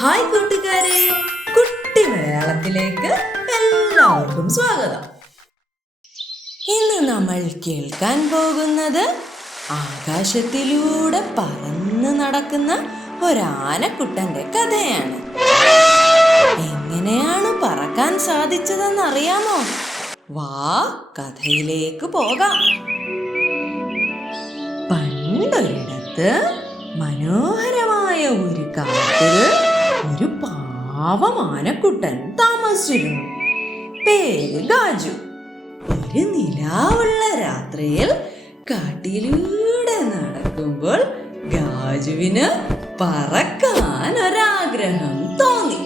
Hi കൂട്ടുകാരെ. കുട്ടി മലയാളത്തിലേക്ക് എല്ലാവർക്കും സ്വാഗതം. ഇന്ന് നമ്മൾ കേൾക്കാൻ പോകുന്നത് ആകാശത്തിലൂടെ പറന്ന് നടക്കുന്ന ഒരാനക്കുട്ടന്റെ കഥയാണ്. എങ്ങനെയാണ് പറക്കാൻ സാധിച്ചതെന്ന് അറിയാമോ വാ കഥയിലേക്ക് പോകാം. പണ്ടൊരിടത്ത് മനോഹരമായ ഒരു കാട്ടിൽ ഒരു പാവം ആനക്കുട്ടൻ താമസിച്ചിരുന്നു. പേര് ഗാജു. ഒരു നിലാവുള്ള രാത്രിയിൽ കാട്ടിലൂടെ നടക്കുമ്പോൾ ഗാജുവിന് പറക്കാൻ ഒരാഗ്രഹം തോന്നി.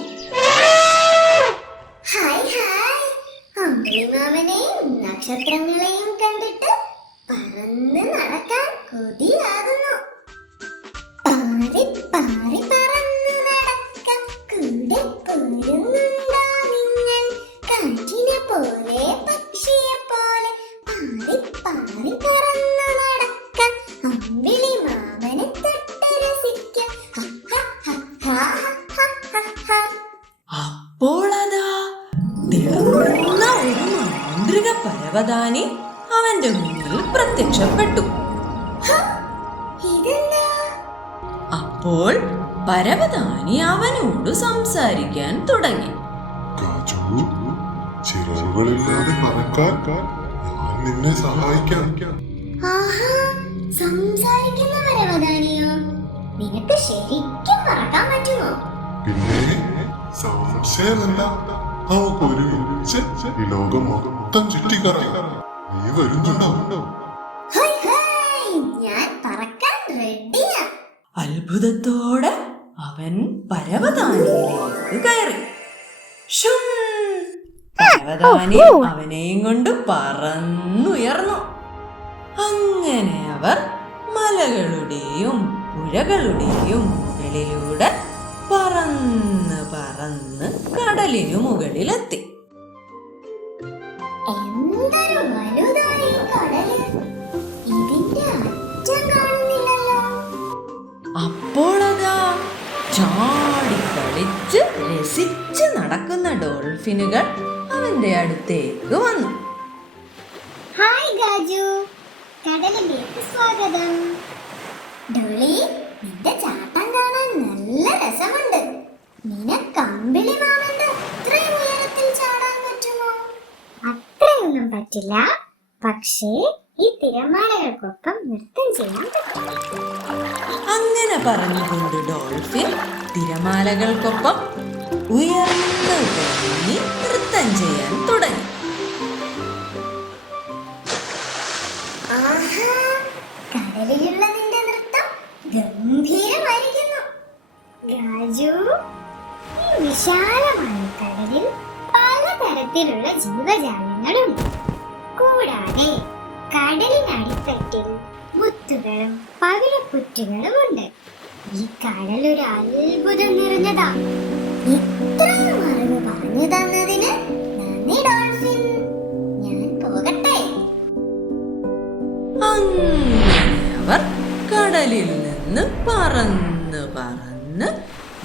Hi hi. അമ്പിളിമാമനെയും നക്ഷത്രങ്ങളെയും കണ്ടിട്ട് പറന്ന് നടക്കാൻ കൊതിയാകുന്നു. പാറി പാറി. പരവതാനി അവന്റെ മുന്നിൽ പ്രത്യക്ഷപ്പെട്ടു. അപ്പോൾ പരവതാനി അവനോട് സംസാരിക്കാൻ തുടങ്ങി. കാജു ചിറകുകളില്ലാതെ പറക്കാൻ ഞാൻ നിന്നെ സഹായിക്കാം. സംസാരിക്കുന്ന പരവതാനിയോ നിനക്ക് ശരിക്കും പറക്കാൻ പറ്റുമോ? പിന്നെ സംശയമല്ല. നമുക്ക് ഒരുമിച്ച് ഈ ലോകം മൊത്തം ചുറ്റിക്കറങ്ങി. നീ വരുന്നുണ്ടോ? ഹൈ ഹൈ ഞാൻ പറക്കാൻ റെഡിയാ. അത്ഭുതത്തോടെ അവൻ പരവതാനിയിലേക്ക് കയറി. ഷും! പരവതാനി അവനെയും കൊണ്ട് പറന്നുയർന്നു. അങ്ങനെ അവർ മലകളുടെയും പുഴകളുടെയും മുകളിലൂടെ പറന്ന് കടലിനു മുകളിലെത്തി. അപ്പോൾ അതാ ചാടി കളിച്ച് രസിച്ച് നടക്കുന്ന ഡോൾഫിനുകൾ അവന്റെ അടുത്തേക്ക് വന്നു. ഹായ് ഗാജു. കടലിലേക്ക് സ്വാഗതം. ഡോളി നിന്റെ ചാട്ടം കാണാൻ നല്ല രസമുണ്ട്. നിനക്ക് അമ്പിളി മാമന്റെ അത്രയും ഉയരത്തിൽ ചാടാൻ പറ്റുമോ? അത്രയൊന്നും പറ്റില്ല. പക്ഷേ ഈ തിരമാലകൾക്കൊപ്പം നൃത്തം ചെയ്യാൻ പറ്റും. അങ്ങനെ പറഞ്ഞുകൊണ്ട് ഡോൾഫിൻ തിരമാലകൾക്കൊപ്പം ഉയർന്ന് പൊങ്ങി നൃത്തം ചെയ്യാൻ തുടങ്ങി. കടലിലുള്ള നിന്റെ നൃത്തം ഗംഭീരമായിരിക്കുന്നു. രാജു വിശാലമായ കടലിൽ പലതരത്തിലുള്ള ജീവജാലങ്ങളുണ്ട്. കൂടാതെ കടലിനടിത്തട്ടിൽ മുത്തുകളും പവിഴപ്പുറ്റുകളും ഉണ്ട്. ഈ കടൽ ഒരു അത്ഭുതം നിറഞ്ഞതാണ് ഇത്രയും അറിവ് പറഞ്ഞു തന്നതിന് നന്ദി ഡോൾഫിൻ. ഞാൻ പോകട്ടെ. അങ്ങനെ അവർ കടലിൽ നിന്ന് പറന്ന് പറന്ന്.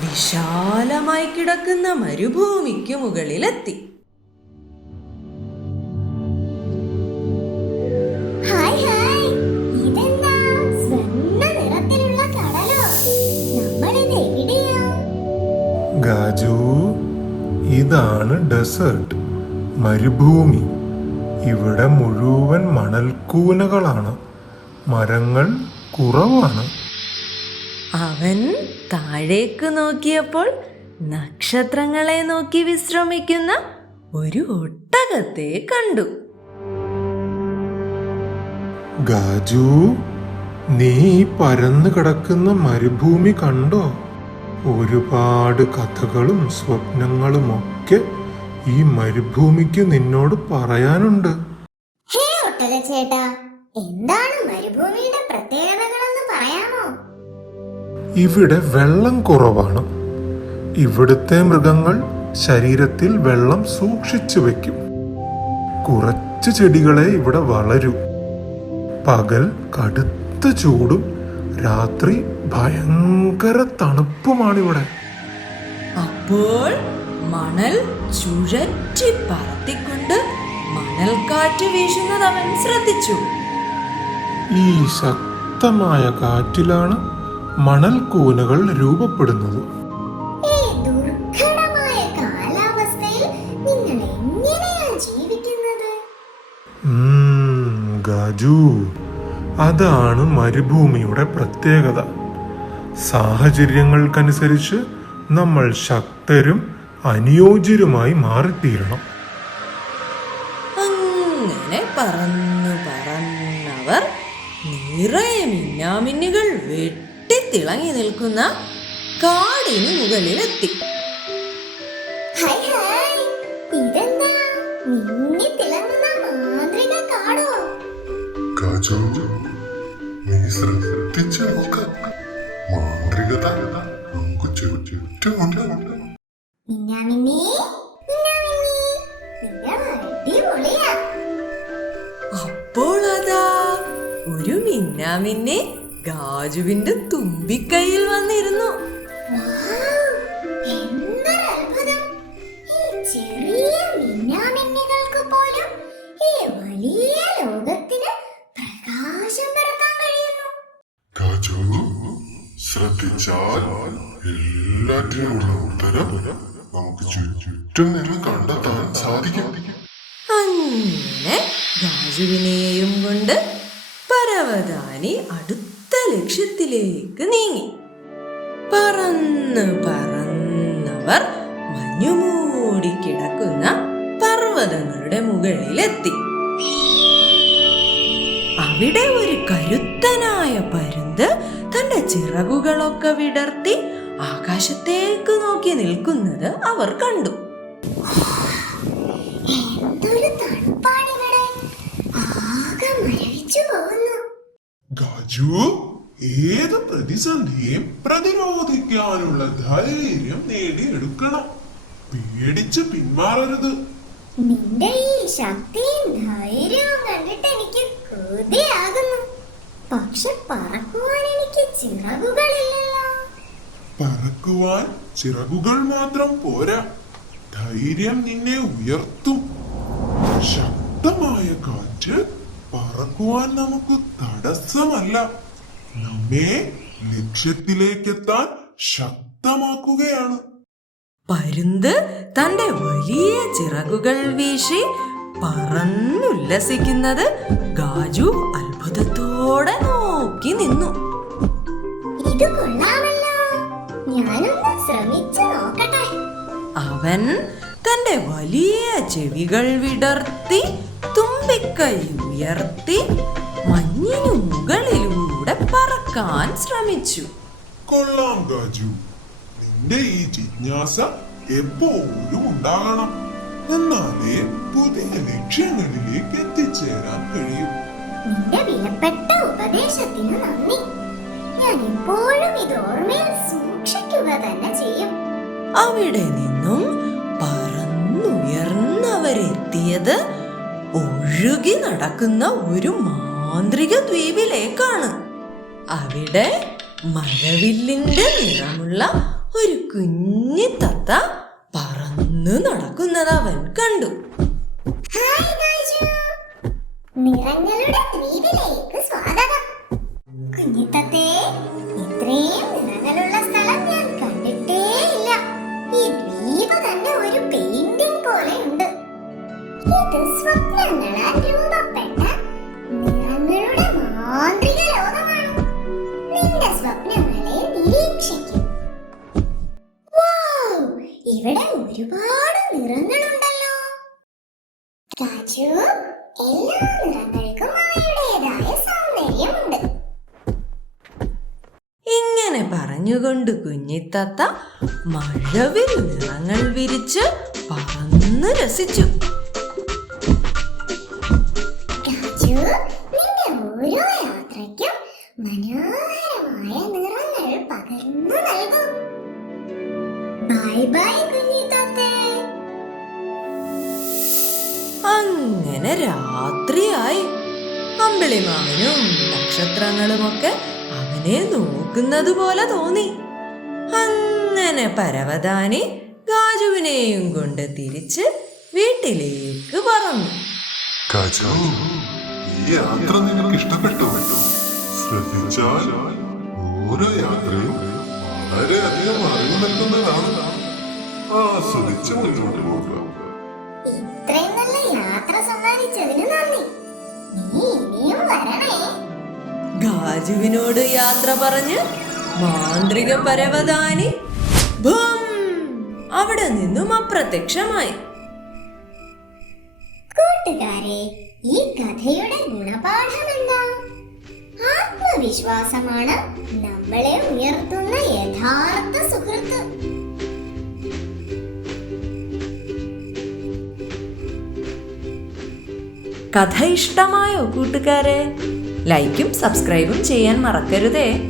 വിശാലമായി കിടക്കുന്ന മരുഭൂമിക്ക് മുകളിലെത്തി. ഗാജു ഇതാണ് ഡെസേർട്ട് മരുഭൂമി. ഇവിടെ മുഴുവൻ മണൽക്കൂനകളാണ്. മരങ്ങൾ കുറവാണ്. അവൻ താഴേക്ക് നോക്കിയപ്പോൾ നക്ഷത്രങ്ങളെ നോക്കി വിശ്രമിക്കുന്ന ഒരു ഒട്ടകത്തെ കണ്ടു. ഗാജു നീ പരന്നു കിടക്കുന്ന മരുഭൂമി കണ്ടോ? ഒരുപാട് കഥകളും സ്വപ്നങ്ങളും ഒക്കെ ഈ മരുഭൂമിക്ക് നിന്നോട് പറയാനുണ്ട്. ഹേ ഒട്ടക ചേട്ടാ എന്താണ് മരുഭൂമിയുടെ പ്രത്യേകതകളെന്ന് പറയാമോ? ഇവിടെ വെള്ളം കുറവാണ്. ഇവിടുത്തെ മൃഗങ്ങൾ ശരീരത്തിൽ വെള്ളം സൂക്ഷിച്ചു വെക്കും കുറച്ച് ചെടികളെ ഇവിടെ വളരൂ. പകൽ കടുത്ത ചൂടും രാത്രി ഭയങ്കര തണുപ്പുമാണ് ഇവിടെ. അപ്പോൾ മണൽ ചുഴറ്റി പറത്തിക്കൊണ്ട് മണൽക്കാറ്റ് വീശുന്നത് അവൻ ശ്രദ്ധിച്ചു. ഈ ശക്തമായ കാറ്റിലാണ് രൂപപ്പെടുന്നത്. ജീവിക്കുന്നത്? ഉം, ഗജു. അതാണ് മരുഭൂമിയുടെ പ്രത്യേകത. സാഹചര്യങ്ങൾക്കനുസരിച്ച് നമ്മൾ ശക്തരും അനുയോജ്യരുമായി മാറിത്തീരണം. അങ്ങനെ പറന്നു പറന്നവർ നിറയെ മിന്നാമിന്നുകൾ വെട്ടിത്തിളങ്ങി നിൽക്കുന്ന കാടിന് മുകളിലെത്തി. ശ്രദ്ധിച്ചു നോക്ക. മാന്ത്രികത നമുക്ക് ചുറ്റുമുണ്ട് അപ്പോൾ അതാ ഒരു മിന്നാമിന്നെ ഗാജുവിന്റെ തുമ്പിക്കൈയിൽ വന്നിരുന്നു. എന്തൊരു അത്ഭുതം ഈ ചെറിയ മിന്നാമിന്നികൾക്ക് പോലും ഈ വലിയ ലോകത്തിന് പ്രകാശം പരത്താൻ കഴിയുന്നു. ഗജു ശ്രദ്ധിച്ചാൽ എല്ലാറ്റിനുമുള്ള ഉത്തരം നമുക്ക് ചുറ്റും നിന്ന് കണ്ടെത്താൻ സാധിക്കും. അങ്ങനെ രാജുവിനെയും കൊണ്ട് പരവതാനി അടുത്ത ലക്ഷ്യത്തിലേക്ക് നീങ്ങി. പറന്ന് പറന്നവർ മഞ്ഞുമൂടി കിടക്കുന്ന പർവതങ്ങളുടെ മുകളിലെത്തി. അവിടെ ഒരു കരുത്തനായ പരുന്ത് തന്റെ ചിറകുകളൊക്കെ വിടർത്തി ആകാശത്തേക്ക് നോക്കി നിൽക്കുന്നത് അവർ കണ്ടു. തണുപ്പാണിവിടെ ഗജു ഏത് പ്രതിസന്ധിയും പ്രതിരോധിക്കാനുള്ള ധൈര്യം നേടിയെടുക്കണം. പേടിച്ച് പിന്മാറരുത്. നിന്റെ ഈ ശക്തിയും ധൈര്യവും കണ്ടിട്ട് എനിക്ക് കൊതിയാകുന്നു. പക്ഷെ പറക്കുവാൻ എനിക്ക് ചിറകുകളില്ലല്ലോ. പറക്കുവാൻ ചിറകുകൾ മാത്രം പോരാ. ധൈര്യം നിന്നെ ഉയർത്തും. ശക്തമായ കാറ്റ് പറക്കുവാൻ നമുക്ക് തടസ്സമല്ല. നമ്മെ ലക്ഷ്യത്തിലേക്കെത്താൻ ശക്തമാക്കുകയാണ്. പരുന്ത് തന്റെ വലിയ ചിറകുകൾ വീശി പറന്നുല്ലസിക്കുന്നത് ഗാജു അത്ഭുതത്തോടെ നോക്കി നിന്നു. ഇത് കൊള്ളാമല്ലോ. ഞാനൊന്ന് ശ്രമിച്ചു നോക്കട്ടെ. അവൻ തന്റെ വലിയ ചെവികൾ വിടർത്തി തുമ്പിക്കൈ ഉയർത്തി മഞ്ഞിനു മുകളിലൂടെ പറക്കാൻ ശ്രമിച്ചു. കൊള്ളാം രാജു. നിന്റെ ഈ ജിജ്ഞാസ എപ്പോഴും ഉണ്ടാകണം. എന്നാലേ പുതിയ ലക്ഷ്യങ്ങളിലേക്ക് എത്തിച്ചേരാൻ കഴിയും. നിന്റെ വിലപ്പെട്ട ഉപദേശത്തിന് നന്ദി. ഞാൻ എപ്പോഴും ഇത് ഓർമ്മയിൽ സൂക്ഷിക്കുക തന്നെ ചെയ്യും. അവിടെ നിന്നും പറന്നുയർന്നവരെത്തിയത് ഒഴുകി നടക്കുന്ന ഒരു മാന്ത്രിക ദ്വീപിലേക്കാണ്. അവിടെ മഴവില്ലിന്റെ നിറമുള്ള ഒരു കുഞ്ഞി തത്ത പറന്നു നടക്കുന്നത് അവൻ കണ്ടു. നിറങ്ങളുടെ ദ്വീപിലേക്ക് സ്വാഗതം. കുഞ്ഞിത്തത്തെ ഇത്രയും നിറങ്ങളുള്ള സ്ഥലം ഞാൻ കണ്ടിട്ടേ ഇല്ല ഈ ദ്വീപ് തന്നെ ഒരു പെയിന്റിംഗ് ഇത് സ്വപ്നങ്ങളാൽ രൂപപ്പെട്ട നിറങ്ങളുടെ മാന്ത്രിക ലോകമാണ്. നിന്റെ സ്വപ്നങ്ങളെ നിരീക്ഷിക്കും. ഇവിടെ ഒരുപാട് നിറങ്ങളുണ്ടല്ലോ. രാജു എല്ലാ നിറങ്ങൾക്കും അവയുടേതായ സൗന്ദര്യമുണ്ട്. ഇങ്ങനെ പറഞ്ഞുകൊണ്ട് കുഞ്ഞിത്തത്ത മഴവിൽ നിറങ്ങൾ വിരിച്ച് പറന്ന് രസിച്ചു. ബൈ ബൈ കുഞ്ഞിത്തത്തെ. അങ്ങനെ രാത്രിയായി. അമ്പിളിമാമനും നക്ഷത്രങ്ങളുമൊക്കെ അവനെ നോക്കുന്നത് പോലെ തോന്നി. അങ്ങനെ പരവതാനി കാജുവിനെയും കൊണ്ട് തിരിച്ച് വീട്ടിലേക്ക് പറഞ്ഞു ഗാജു ഈ യാത്ര നിനക്ക് ഇഷ്ടപ്പെട്ടു? ശ്രദ്ധിച്ചാൽ ഓരോ യാത്രയും വളരെയധികം അറിവ് നൽകുന്നതാണ്. ആസ്വദിച്ച് മുന്നോട്ട് പോകുക ഇത്രയും നല്ല യാത്ര സമ്മാനിച്ചതിന് നന്ദി. നീ ഇനിയും വരണേ. ഗാജുവിനോട് യാത്ര പറഞ്ഞ് മാന്ത്രിക പരവതാനി അവിടെ നിന്നും അപ്രത്യക്ഷമായി. കൂട്ടുകാരെ ഈ കഥയുടെ ഗുണപാഠം എന്താ? ആത്മവിശ്വാസമാണ് നമ്മളെ ഉയർത്തുന്ന യഥാർത്ഥ സുഹൃത്ത്. കഥ ഇഷ്ടമായോ കൂട്ടുകാരെ? ലൈക്കും സബ്സ്ക്രൈബും ചെയ്യാൻ മറക്കരുതേ.